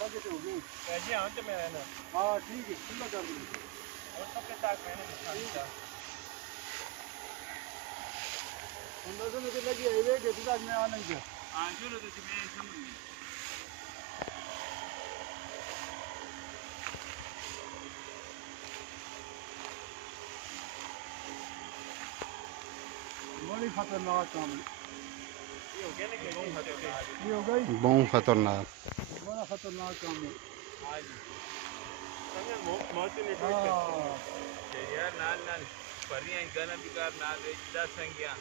बाकी तो हो गई जी हाँ तो मैं ना हाँ ठीक है खुला कर दूँगा और सबके साथ मैंने दिखा अंदर से लगी है ये कि तक मैं आने के हाँ चलो तो मैं समझ गई बड़ी खतरनाक काम है ये हो गया ना कि ये हो गई बहुत खतरनाक बड़ा खतरनाक काम है हाँ जी मौत ने यार नाल नाल परियां गाना बिकार नाल वे 10 संख्या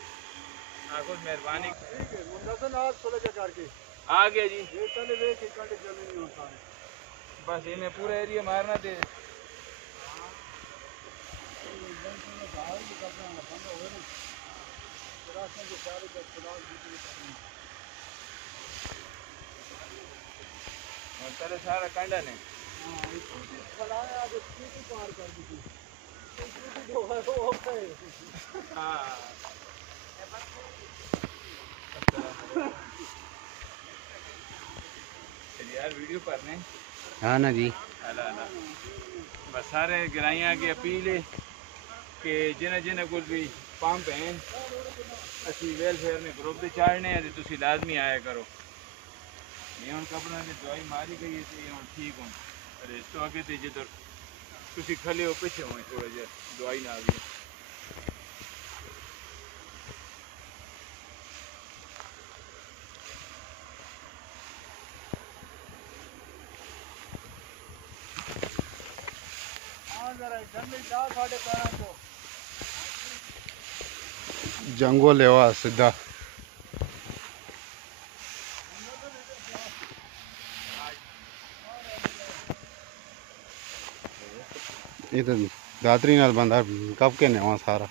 आखो मेहरबानी ठीक है मुंडा आज थोड़ा क्या करके आ गया जी ये चले वे कि कांटे जमीन नहीं होता है बस इन्हें पूरा एरिया मारना थे तेरे सारा कांडा ने यार वीडियो करने हाँ ना जी अला अला बस सारे ग्राइयां की अपील है कि जिन्हें जिन्हें कुछ भी पंप हैं असी वेलफेयर ने ग्रुप से चाड़ने हैं तो तुसी लाजमी आया करो ये हम कपड़ा की दवाई मारी गई है तो ये हम ठीक हूँ अरे इस तो आगे थे जिधर तुसी खले हो पीछे हुए थोड़ा जहा दवाई ना आ गई जंगो लेवा सीधा ये तो दातरी नाल बंदा कब के नेवा सारा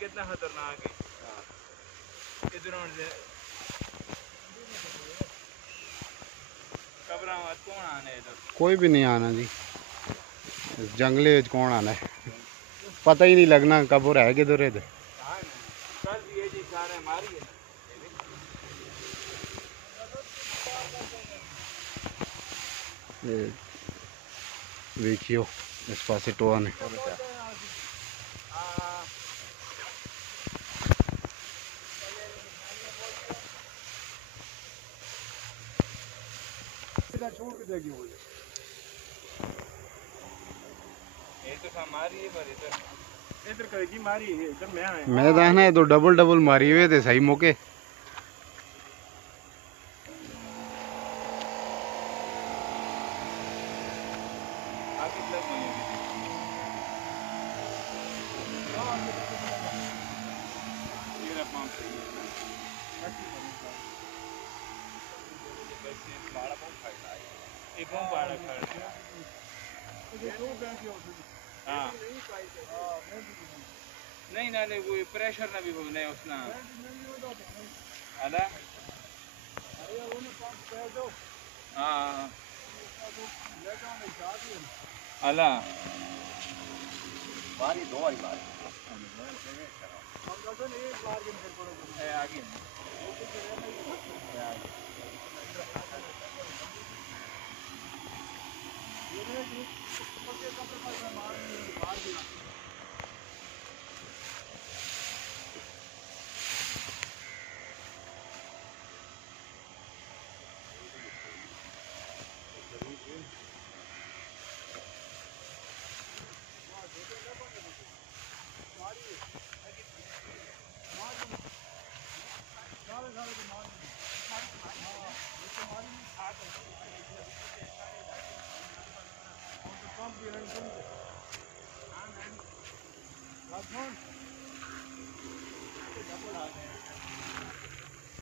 कितना खतरनाक है इधर कब्र कौन आने इधर कोई भी नहीं आना जी जंगले कौन आना है पता ही नहीं लगना कब हो रहा है किधर है कल ये जी सारे मारी है देखियो इस पासे टोआ ने छोड़ के देगी वो ये तो हमारी है पर इधर करेगी मारी है इधर मैं आया मैं देखना है तो डबल डबल मारी हुए थे सही मौके हाँ नहीं ना वो प्रेशर ना भी बोलने उसना अला हाँ अला बारी दो वाली बारी आगे